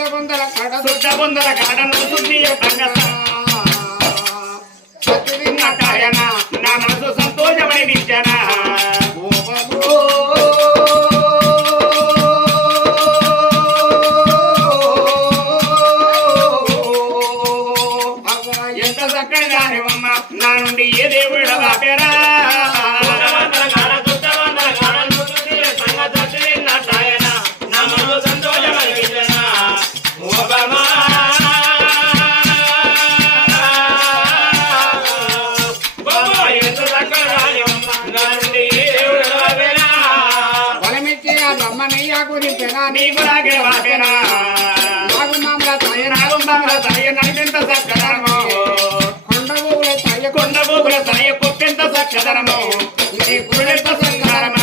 సుట్ట బొందల కాడను శుద్ధి తిన్నటాయన నా మనసు సంతోషమని నిచ్చనా ఎంత చక్కని దానివమ్మ నా నుండి ఏ దేవుడు వాపెరా నీకు నాకే వాపెరా నాగు మామల తాయ నడిపెంత చక్కదనమో కొండ గోగుల తాయ కొప్పెంత చక్కదనమో నీ కురుడెంత సంకారమ